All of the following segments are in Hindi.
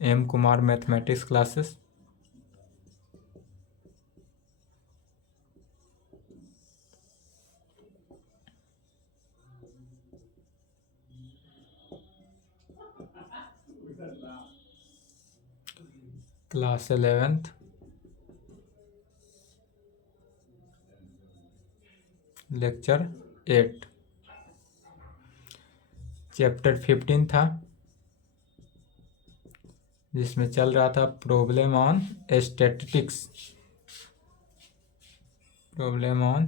M Kumar mathematics classes. Class 11th, lecture 8, chapter 15 था, जिसमें चल रहा था problem on statistics. Problem on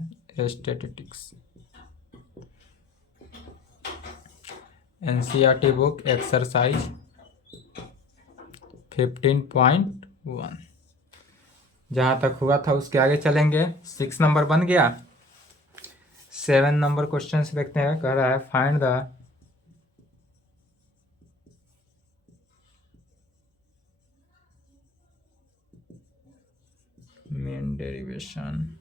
statistics, NCERT book exercise 15.1। जहाँ तक हुआ था उसके आगे चलेंगे। 6 नंबर बन गया। 7 नंबर क्वेश्चन से देखते हैं। कह रहा है find the mean derivation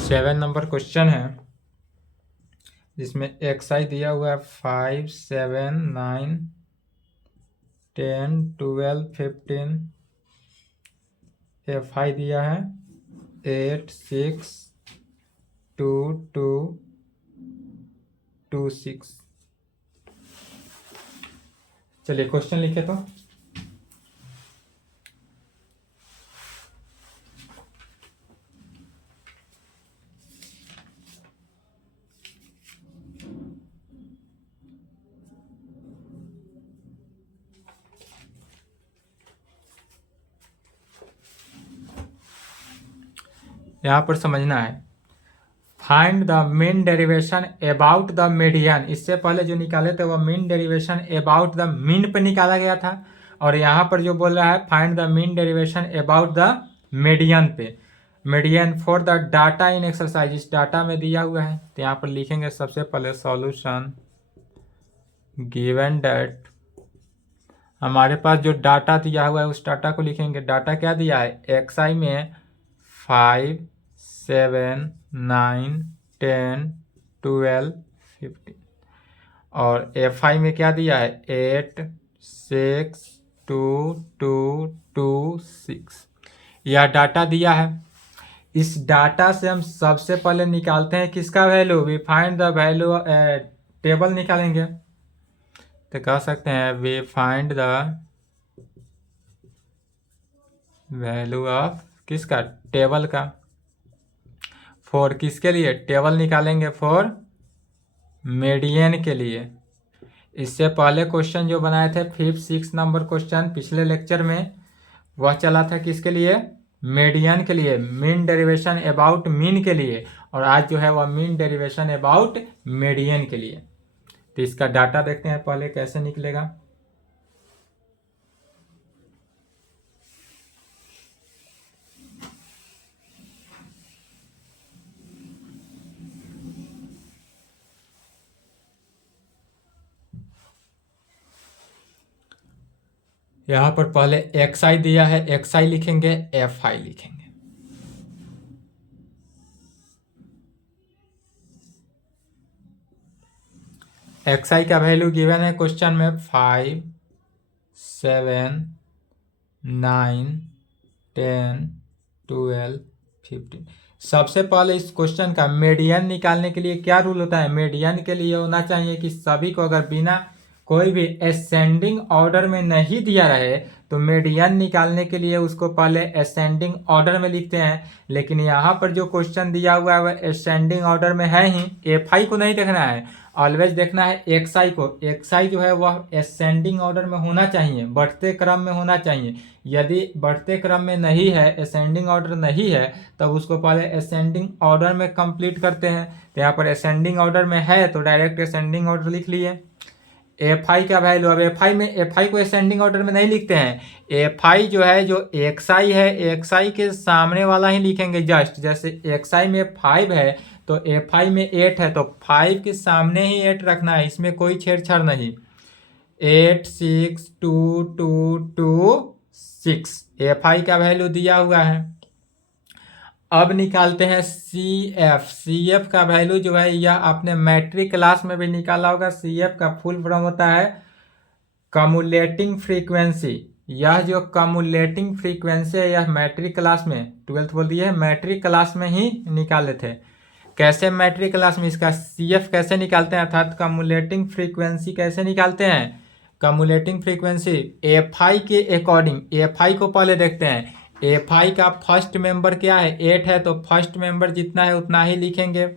seven number question है, जिसमें एक्स दिया हुआ है 5, 7, 9, 10, 12, 15। एफ आई दिया है 8, 6, 2, 2, 2, 6। चलिए क्वेश्चन लिखे तो। यहाँ पर समझना है find the mean derivation about the median. इससे पहले जो निकाले थे वह mean derivation about the mean पे निकाला गया था, और यहाँ पर जो बोल रहा है find the mean derivation about the median पे। Median for the data in exercise, इस डाटा में दिया हुआ है। तो यहाँ पर लिखेंगे सबसे पहले सॉल्यूशन गिवन दैट। हमारे पास जो डाटा दिया हुआ है उस डाटा को लिखेंगे। डाटा क्या दिया है, एक्स आई में 5, 7, 9, 10, 12, 15, और एफ आई में क्या दिया है 8, 6, 2, 2, 2, 6। यह डाटा दिया है। इस डाटा से हम सबसे पहले निकालते हैं किसका value, we find the value, table निकालेंगे। तो कह सकते हैं we find the value of किसका, टेबल का। फॉर किसके लिए, टेबल निकालेंगे फॉर मीडियन के लिए। इससे पहले क्वेश्चन जो बनाए थे 5, 6 नंबर क्वेश्चन पिछले लेक्चर में, वह चला था किसके लिए, मीडियन के लिए, मीन डेरिवेशन अबाउट मीन के लिए। और आज जो है वह मीन डेरिवेशन अबाउट मीडियन के लिए। तो इसका डाटा देखते हैं पहले कैसे निकलेगा। यहाँ पर पहले एक्स आई दिया है, एक्स आई लिखेंगे, एफ आई लिखेंगे। एक्स आई का वैल्यू गिवन है क्वेश्चन में 5, 7, 9, 10, 12, 15। सबसे पहले इस क्वेश्चन का मीडियन निकालने के लिए क्या रूल होता है, मीडियन के लिए होना चाहिए कि सभी को अगर बिना कोई भी असेंडिंग ऑर्डर में नहीं दिया रहे तो मीडियन निकालने के लिए उसको पहले असेंडिंग ऑर्डर में लिखते हैं। लेकिन यहाँ पर जो क्वेश्चन दिया हुआ है वह असेंडिंग ऑर्डर में है ही। एफ आई को नहीं देखना है, ऑलवेज देखना है एक्स आई को। एक्स आई जो है वह असेंडिंग ऑर्डर में होना चाहिए, बढ़ते क्रम में होना चाहिए। यदि बढ़ते क्रम में नहीं है, असेंडिंग ऑर्डर नहीं है, तब उसको पहले असेंडिंग ऑर्डर में कंप्लीट करते हैं। तो यहाँ पर असेंडिंग ऑर्डर में है तो डायरेक्ट असेंडिंग ऑर्डर लिख लिए। एफ आई का वैल्यू, अब एफ आई में, एफ आई को असेंडिंग ऑर्डर में नहीं लिखते हैं। एफ आई जो है, जो एक्स आई है, एक्स आई के सामने वाला ही लिखेंगे जस्ट। जैसे एक्स आई में 5 है तो Fi में 8 है तो 5 के सामने ही 8 रखना है, इसमें कोई छेड़छाड़ नहीं। 8 6 2 2 2 6 Fi का वैल्यू दिया हुआ है। अब निकालते हैं CF का वैल्यू जो है यह आपने मैट्रिक क्लास में भी निकाला होगा। CF का फुल फॉर्म होता है कम्युलेटिंग फ्रीक्वेंसी। यह जो कम्युलेटिंग फ्रीक्वेंसी है यह मैट्रिक क्लास में 12th बोल दिए मैट्रिक क्लास में ही निकाले थे। कैसे मैट्रिक क्लास में इसका CF कैसे निकालते हैं अर्थात कम्युलेटिंग फ्रीक्वेंसी कैसे निकालते हैं। कम्युलेटिंग फ्रीक्वेंसी Fi के अकॉर्डिंग, Fi को पहले देखते हैं। Fi का फर्स्ट मेंबर क्या है 8 है तो फर्स्ट मेंबर जितना है उतना ही लिखेंगे।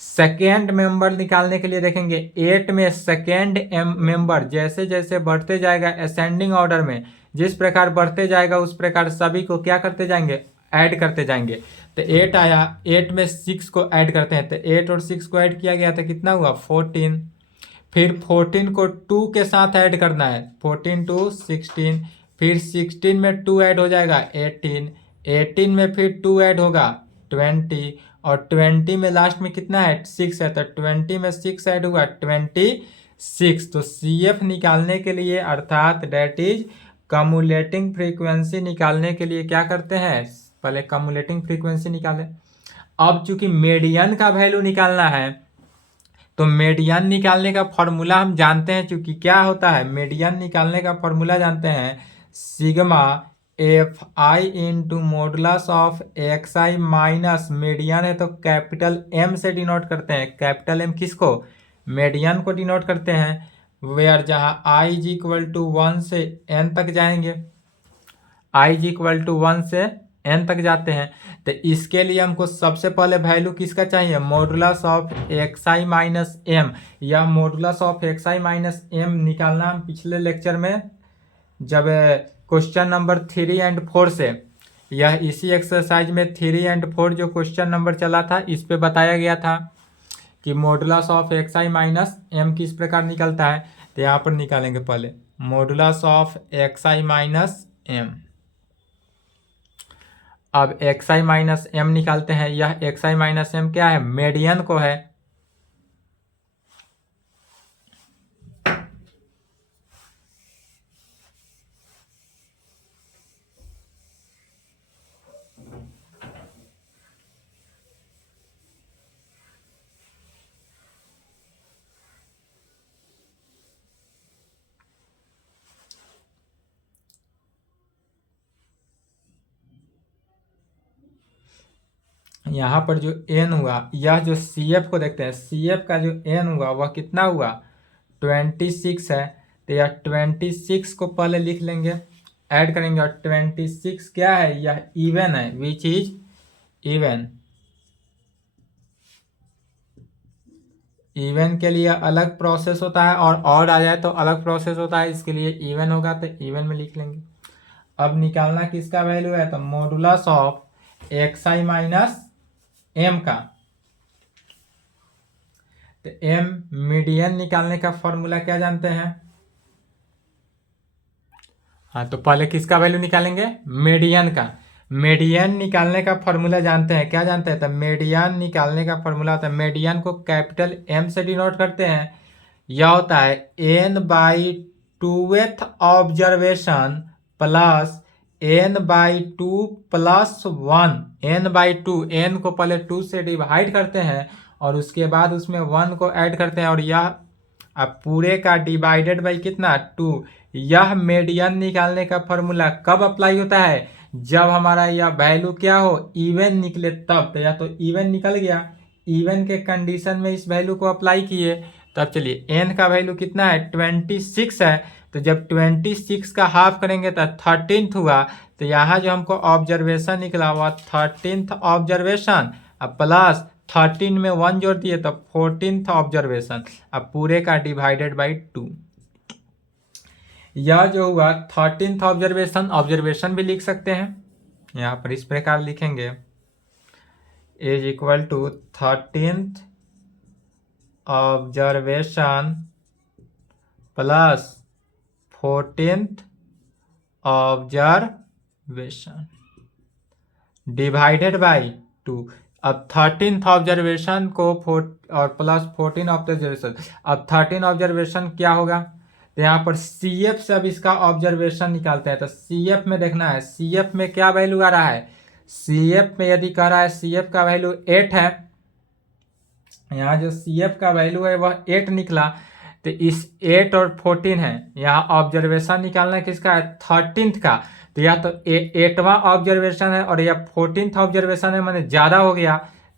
सेकेंड मेंबर निकालने के लिए देखेंगे 8 में सेकेंड मेंबर जैसे जैसे बढ़ते जाएगा असेंडिंग ऑर्डर में, जिस प्रकार बढ़ते जाएगा उस प्रकार सभी को क्या करते जाएंगे ऐड करते जाएंगे। तो 8 आया, 8 में 6 को ऐड करते हैं तो 8 और 6 को ऐड किया गया तो कितना हुआ 14। फिर 14 को 2 के साथ ऐड करना है 14 to 16। फिर 16 में 2 ऐड हो जाएगा 18, 18 में फिर 2 ऐड होगा 20 और 20 में लास्ट में कितना है 6 है तो 20 में 6 ऐड हुआ 26। तो CF निकालने के लिए अर्थात डेट इज कम्युलेटिंग फ्रीक्वेंसी निकालने के लिए क्या करते हैं पहले कम्युलेटिंग फ्रीक्वेंसी निकाले। अब चूंकि मीडियन का वैल्यू निकालना है तो मीडियन निकालने का फॉर्मूला हम जानते हैं। चूंकि क्या होता है मीडियन निकालने का फॉर्मूला जानते हैं sigma Fi into modulus of xi minus median है तो कैपिटल M से डिनोट करते हैं। कैपिटल M किसको मीडियन को डिनोट करते हैं वेयर जहां i इज इक्वल टू 1 से n तक जाएंगे, i इज इक्वल टू 1 से n तक जाते हैं। तो इसके लिए हमको सबसे पहले वैल्यू किसका चाहिए modulus of xi minus M. यह modulus of xi minus M निकालना हम पिछले लेक्चर में जब क्वेश्चन नंबर 3 एंड 4 से, यह इसी एक्सरसाइज में 3 एंड 4 जो क्वेश्चन नंबर चला था इस पे बताया गया था कि modulus of xi minus M किस प्रकार निकलता है। तो यहाँ पर निकालेंगे पहले modulus of xi minus M. अब xi माइनस एम निकालते हैं। यह xi माइनस एम क्या है मीडियन को है। यहाँ पर जो n हुआ यह जो CF को देखते हैं CF का जो n हुआ वह कितना हुआ 26 है। तो यह 26 को पहले लिख लेंगे ऐड करेंगे और 26 क्या है यह इवन है विच इज इवन। इवन के लिए अलग प्रोसेस होता है और ऑड आ जाए तो अलग प्रोसेस होता है, इसके लिए इवन होगा तो इवन में लिख लेंगे। अब निकालना किसका वैल्यू है तो modulus of xi minus M का। तो एम मीडियन निकालने का फॉर्मूला क्या जानते हैं। हाँ तो पहले किसका वैल्यू निकालेंगे मीडियन का। मीडियन निकालने का फॉर्मूला जानते हैं, क्या जानते हैं तो मीडियन निकालने का फॉर्मूला होता है मीडियन को कैपिटल M से डिनोट करते हैं। यह होता है n/2th observation plus n/2 plus 1। n/2 n को पहले 2 से डिवाइड करते हैं और उसके बाद उसमें 1 को ऐड करते हैं और यह अब पूरे का डिवाइडेड बाई कितना 2। यह मीडियन निकालने का फॉर्मूला कब अप्लाई होता है जब हमारा यह वैल्यू क्या हो इवन निकले तब। तो या तो इवन निकल गया, इवन के कंडीशन में इस वैल्यू को अप्लाई किए तब। चलिए n का वैल्यू कितना है 26 है तो जब 26 का हाफ करेंगे तो 13th हुआ। तो यहाँ जो हमको ऑब्जर्वेशन निकला हुआ 13th ऑब्जर्वेशन अब प्लस 13 में 1 जोड़ दिए तो 14th ऑब्जर्वेशन अब पूरे का डिवाइडेड बाई 2। यह जो हुआ 13th ऑब्जर्वेशन भी लिख सकते हैं। यहाँ पर इस प्रकार लिखेंगे is equal to 13th observation plus 14th observation divided by 2। अब 13th ऑब्जर्वेशन को और प्लस 14 ऑब्जर्वेशन, अब 13 ऑब्जर्वेशन क्या होगा, तो यहाँ पर सी एफ से अब इसका ऑब्जर्वेशन निकालते हैं। तो सी एफ में देखना है सी एफ में क्या वैल्यू आ रहा है, सी एफ में यदि कह रहा है सी एफ का वैल्यू 8 है, यहाँ जो सी एफ का वैल्यू है वह 8 निकला। तो इस 8 और 14 है, यहाँ ऑब्जर्वेशन निकालना है किसका है, 13th का। तो या तो 8वां ऑब्जर्वेशन है और या 14th ऑब्जर्वेशन है, मैंने ज़्यादा हो गया।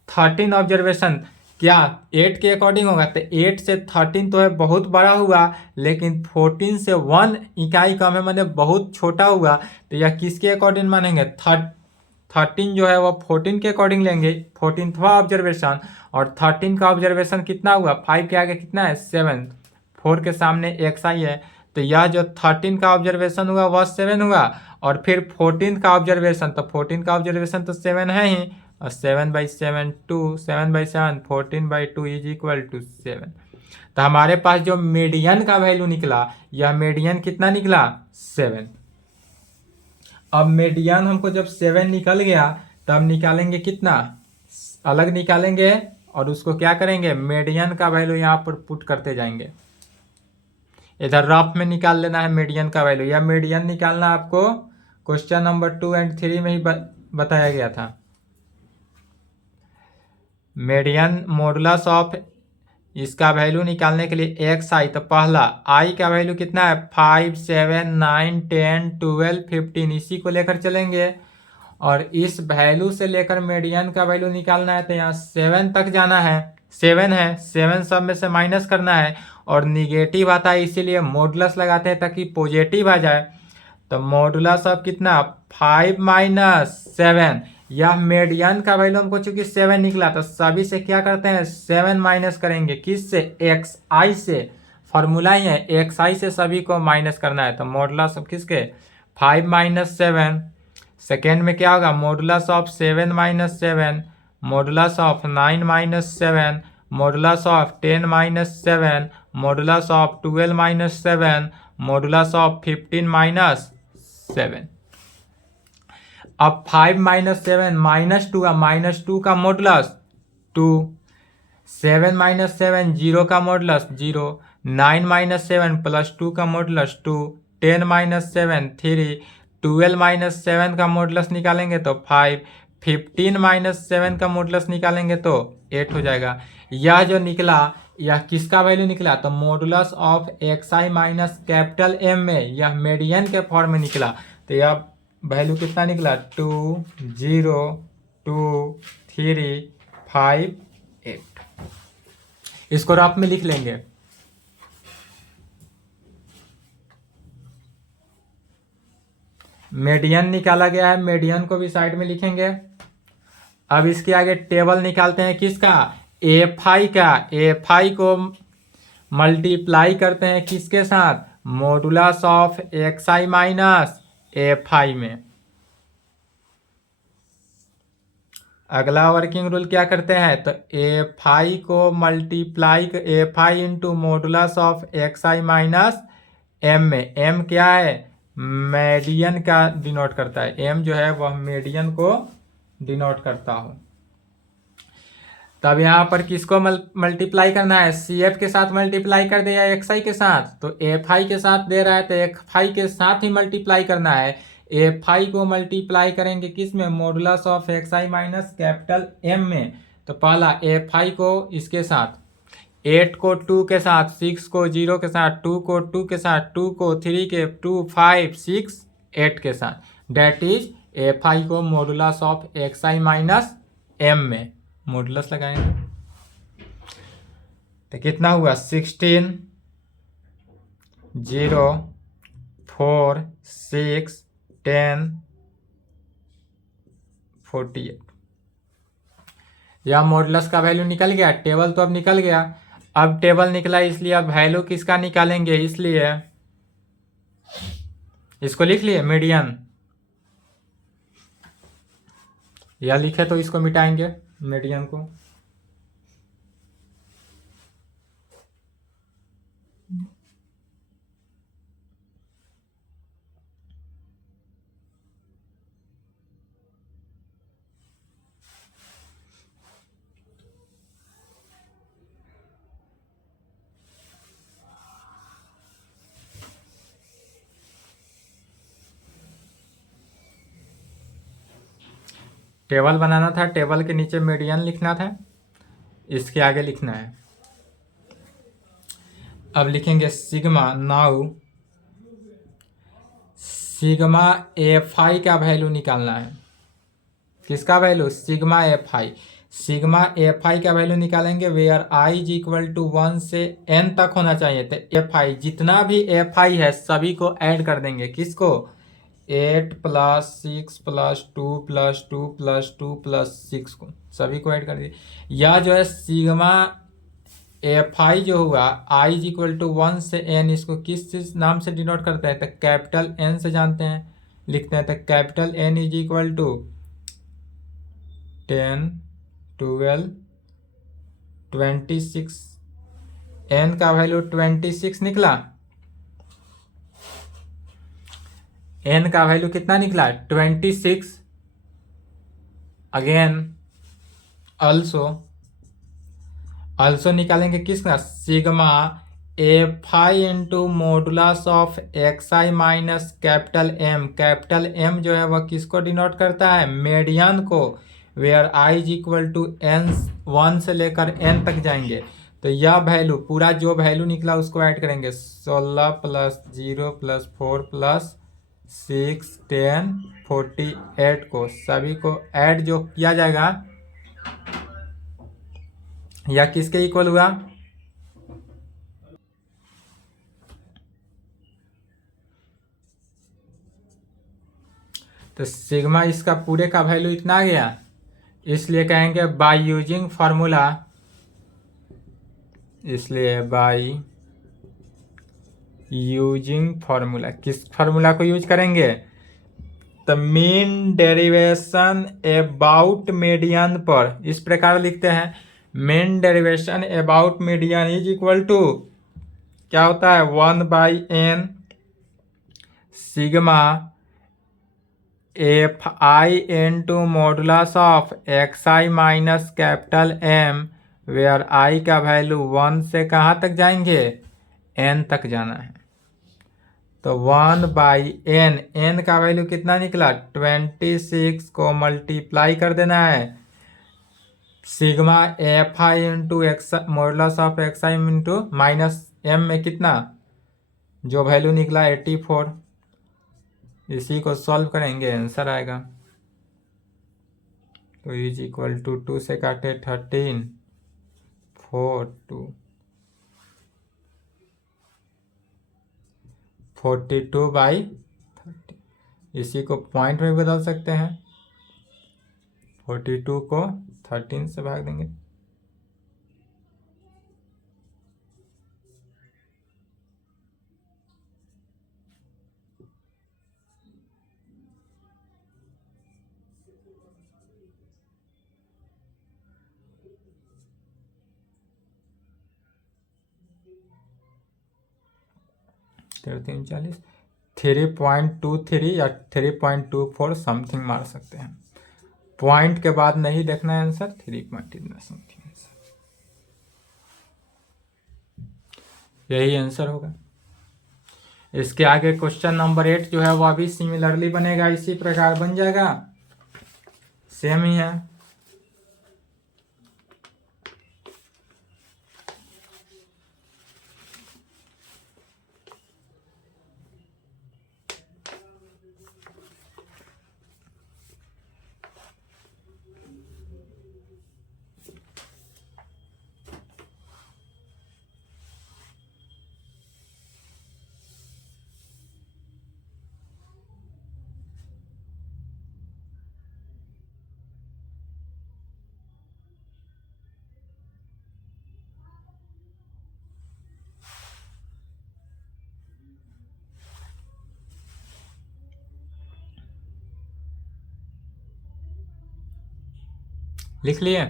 13 ऑब्जर्वेशन क्या 8 के अकॉर्डिंग होगा, तो 8 से 13 तो है बहुत बड़ा हुआ, लेकिन 14 से 1 इकाई कम है, मैंने बहुत छोटा हुआ। तो यह किसके अकॉर्डिंग मानेंगे, 13 जो है वो 14 के अकॉर्डिंग लेंगे, 14वां ऑब्जर्वेशन। और 13 का ऑब्जर्वेशन कितना हुआ, 5 के आगे कितना है 7, 4 के सामने एक्स आई है। तो यह जो 13 का ऑब्जर्वेशन हुआ वह 7 हुआ, और फिर 14 का ऑब्जर्वेशन, तो 14 का ऑब्जर्वेशन तो 7 है ही, और 7/7 2, 7/7 14/2 इज इक्वल टू 7। तो हमारे पास जो मीडियन का वैल्यू निकला, यह मीडियन कितना निकला 7। अब मीडियन हमको जब 7 निकल गया, तब निकालेंगे कितना, अलग निकालेंगे और उसको क्या करेंगे, मीडियन का वैल्यू यहाँ पर पुट करते जाएंगे। इधर रफ में निकाल लेना है मीडियन का वैल्यू, या मीडियन निकालना आपको क्वेश्चन नंबर 2 और 3 में ही बताया गया था। मीडियन मॉडुलस ऑफ इसका वैल्यू निकालने के लिए एक्स आई, तो पहला आई का वैल्यू कितना है 5 7 9 10 12 15, इसी को लेकर चलेंगे। और इस वैल्यू से लेकर मीडियन का वैल्यू निकालना है, तो यहाँ 7 तक जाना है, 7 है, 7 सब में से माइनस करना है, और निगेटिव आता है इसीलिए मॉडुलस लगाते हैं ताकि पॉजिटिव आ जाए। तो मॉडुलस ऑफ कितना 5 - 7, यह मीडियन का वैल्यू हमको चूंकि 7 निकला, तो सभी से क्या करते हैं 7 माइनस करेंगे, किस से, एक्स आई से, फॉर्मूला ही है एक्स आई से सभी को माइनस करना है। तो मॉडुलस ऑफ किसके 5 - 7, सेकेंड में क्या होगा modulus of 7 - 7, modulus of 9 - 7, modulus of 10 - 7, modulus of 12 - 7, modulus of 15 - 7। अब 5 - 7 -2 का -2 का मॉडुलस 2, 7 - 7 0 का मॉडुलस 0, 9 - 7 +2 का मॉडुलस 2, 10 - 7 3, 12 - 7 का मॉडुलस निकालेंगे तो 5, 15 - 7 का मॉडुलस निकालेंगे तो 8 हो जाएगा। यह जो निकला यह किसका वैल्यू निकला, तो modulus of x i minus capital M में यह मीडियन के फॉर्म में निकला। तो यह वैल्यू कितना निकला 2 0 2 3 5 8। इसको रफ में लिख लेंगे। मीडियन निकाला गया है, मीडियन को भी साइड में लिखेंगे। अब इसके आगे टेबल निकालते हैं किसका, एफ आई का। एफ आई को मल्टीप्लाई करते हैं किसके साथ, modulus of x i minus F I में। अगला वर्किंग रूल क्या करते हैं, तो एफ आई को multiply f i into modulus of x i minus M में। एम क्या है, मीडियन का डिनोट करता है, एम जो है वह मीडियन को डिनोट करता हो। तब यहाँ पर किसको मल्टीप्लाई करना है, सी एफ के साथ मल्टीप्लाई कर दिया एक्स आई के साथ, तो एफ आई के साथ दे रहा है तो एफ आई के साथ ही मल्टीप्लाई करना है। एफ आई को मल्टीप्लाई करेंगे किस में, modulus of x i minus capital M में। तो पहला एफ आई को इसके साथ, 8 को 2 के साथ, 6 को 0 के साथ, 2 को 2 के साथ, 2 को 3 के 2 5 6 8 के साथ, डेट इज एफ आई को modulus of x i minus M में मॉडुलस लगाएंगे। तो कितना हुआ 16 0 4 6 10 48। यह मॉडुलस का वैल्यू निकल गया, टेबल तो अब निकल गया। अब टेबल निकला इसलिए अब वैल्यू किसका निकालेंगे, इसलिए इसको लिख लिए मीडियन, यह लिखे तो इसको मिटाएंगे मीडियन को। टेबल बनाना था, टेबल के नीचे मीडियन लिखना था, इसके आगे लिखना है। अब लिखेंगे sigma. Now sigma f i का वैल्यू निकालना है। किसका value? Sigma f i. Sigma f i का वैल्यू निकालेंगे where i is equal to 1 से n तक होना चाहिए। तो एफ आई, जितना भी एफ आई है सभी को ऐड कर देंगे। किसको? 8 plus 6 plus 2 plus 2 plus 2 plus 6 को, सभी को ऐड कर दिए। या जो है सिग्मा एफ आई जो हुआ आई इज इक्वल टू 1 से n, इसको किस चीज नाम से डिनोट करते हैं? तो कैपिटल एन से जानते हैं, लिखते हैं। तो capital N is equal to 10 12 26। N का वैल्यू 26 निकला। एन का वैल्यू कितना निकला? 26। अगेन अल्सो निकालेंगे किसका? Sigma f i into modulus of x i minus capital M. Capital M जो है वह किसको डिनोट करता है? मीडियन को, where i is equal to N, 1 से लेकर एन तक जाएंगे। तो यह वैल्यू, पूरा जो वैल्यू निकला उसको ऐड करेंगे। 16 प्लस 0 प्लस 4 प्लस 6 10 48 को, सभी को ऐड जो किया जाएगा, या किसके इक्वल हुआ? तो सिग्मा इसका पूरे का वैल्यू इतना आ गया। इसलिए कहेंगे बाय यूजिंग फार्मूला, इसलिए बाय यूजिंग फार्मूला, किस फार्मूला को यूज करेंगे? The mean derivation about median पर इस प्रकार लिखते हैं। Mean derivation about median is equal to क्या होता है? 1/n sigma f i into modulus of x i minus capital M, where i का वैल्यू 1 से कहाँ तक जाएंगे? n तक जाना है। तो 1/n, n का वैल्यू कितना निकला? 26 को मल्टीप्लाई कर देना है। Sigma f i into x modulus of x i into minus M में कितना जो वैल्यू निकला? 84। इसी को सॉल्व करेंगे, आंसर आएगा। तो इज इक्वल टू 2 से काटे 13 4 2 42/30। इसी को पॉइंट में बदल सकते हैं। 42 को 13 से भाग देंगे। तेरह 40, 3.23 या 3.24 समथिंग मार सकते हैं। पॉइंट के बाद नहीं देखना है आंसर, 3 इतना समथिंग आंसर, यही आंसर होगा। इसके आगे क्वेश्चन नंबर 8 जो है वह भी सिमिलरली बनेगा, इसी प्रकार बन जाएगा, सेम ही है। लिख लिए?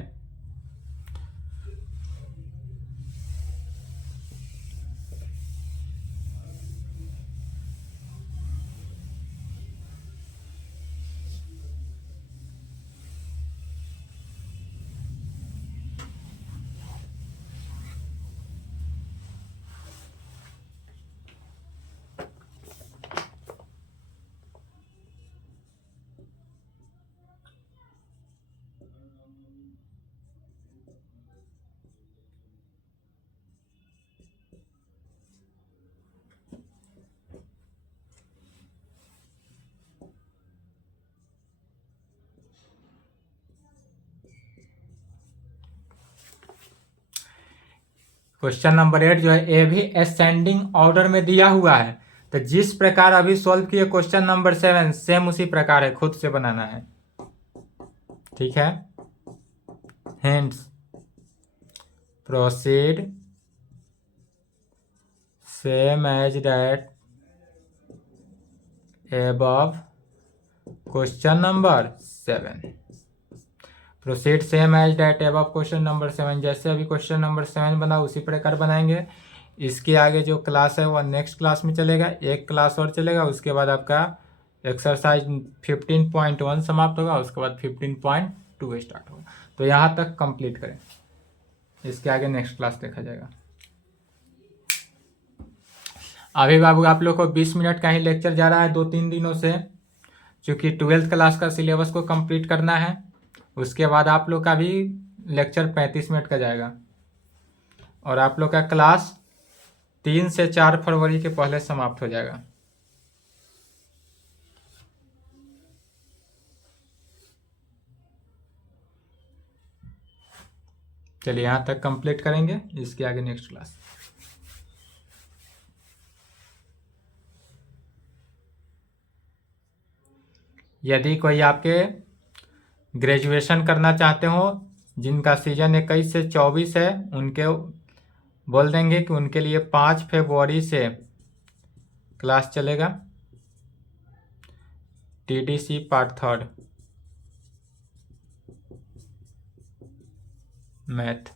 क्वेश्चन नंबर 8 जो है ये भी असेंडिंग ऑर्डर में दिया हुआ है, तो जिस प्रकार अभी सॉल्व किए क्वेश्चन नंबर 7 सेम उसी प्रकार है, खुद से बनाना है। ठीक है, hence proceed same as that above question number 7। Proceed same as that above question number 7, जैसे अभी क्वेश्चन नंबर 7 बना उसी प्रकार बनाएंगे। इसके आगे जो क्लास है वह नेक्स्ट क्लास में चलेगा, एक क्लास और चलेगा, उसके बाद आपका एक्सरसाइज 15.1 समाप्त होगा, उसके बाद 15.2 स्टार्ट होगा। तो यहाँ तक कंप्लीट करें, इसके आगे नेक्स्ट क्लास देखा जाएगा। अभी बाबू आप लोग को 20 मिनट का ही लेक्चर जा रहा है 2-3 दिनों से, क्योंकि 12th क्लास का सिलेबस को कंप्लीट करना है। उसके बाद आप लोग का भी लेक्चर 35 मिनट का जाएगा, और आप लोग का क्लास 3 से 4 फरवरी के पहले समाप्त हो जाएगा। चलिए यहाँ तक कंप्लीट करेंगे, इसके आगे नेक्स्ट क्लास। यदि कोई आपके ग्रेजुएशन करना चाहते हो, जिनका सीजन 21 से 24 है, उनके बोल देंगे कि उनके लिए 5 फरवरी से क्लास चलेगा, TDC पार्ट 3 मैथ।